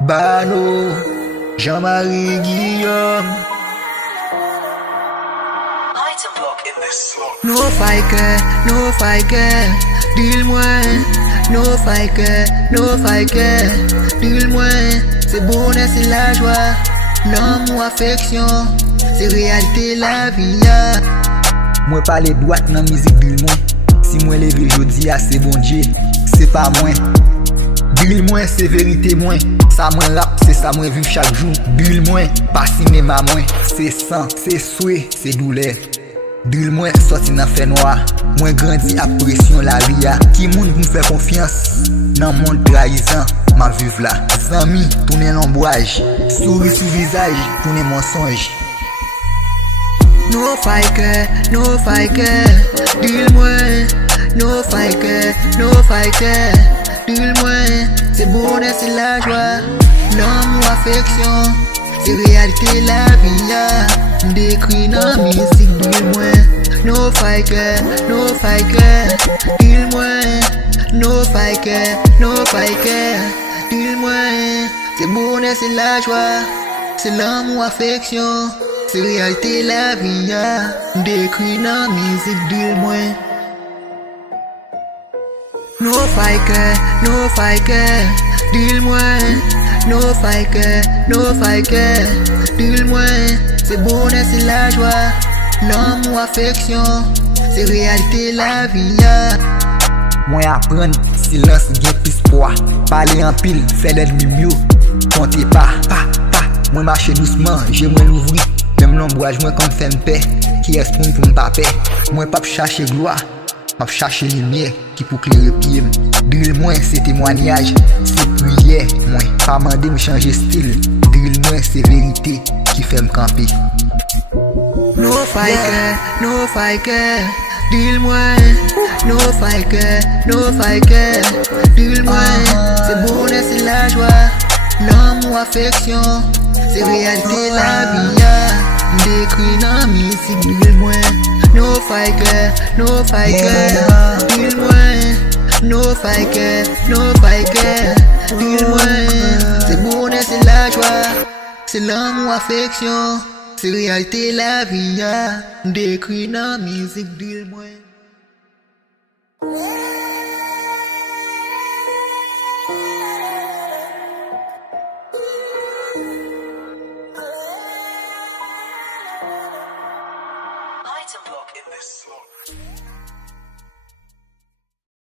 Bano, Jean-Marie Guillaume. No fiker, dis-moi. No fiker, dis-moi. C'est bonheur, c'est la joie. L'amour, affection, c'est réalité la vie. Moi parler droite dans musique d'il moi. Si moi levé jodi a c'est bon Dieu, c'est pas moi. D'il moi c'est vérité moi. Ça moi rap, c'est ça moi vivre chaque jour. D'il moi, pas cinéma moi. C'est sang, c'est souhait, c'est douleur. D'il moi sorti dans fait noir. Moi grandi à pression la ria. Qui monde nous fait confiance dans monde trahison. Ma vive là. Zami, tourner l'embouage. Souris sous visage, tourner mensonge. No fiker, dis-moi. No fiker, dis-moi. C'est bonheur, c'est la joie. L'amour, affection, c'est réalité la vie. Décrit dans musique, dis-moi. No fiker, dis-moi. No fiker, dis-moi. C'est bonheur, c'est la joie. C'est l'amour, affection. C'est réalité la vie, décrit dans musique dis-moi. No fiker, dis-moi. No fiker, dis-moi. C'est bonheur, c'est la joie. L'amour, affection, c'est réalité la vie. Moi apprendre, silence gain plus poids. Parler en pile, faire l'ennemi mieux. Comptez pas. Moi marcher doucement, j'aimerais l'ouvrir. Même l'ombrage, moi comme fait paix, qui est pour m'paper. Moi pas chercher gloire, pas chercher lumière, qui pour clairer pied. Drill moi c'est témoignage, c'est prière. Moi pas demander me changer style. Drill moi c'est vérité, qui fait me camper. No fiker, dis-moi. No fiker, dis-moi. C'est bonheur, c'est la joie. L'amour, affection, c'est réalité la vie. Décrit dans musique, dis-moi. No fiker, dis-moi. No fiker, dis-moi. C'est bonheur, c'est la joie. C'est l'amour, affection, c'est réalité la vie. Décrit dans musique, dis-moi.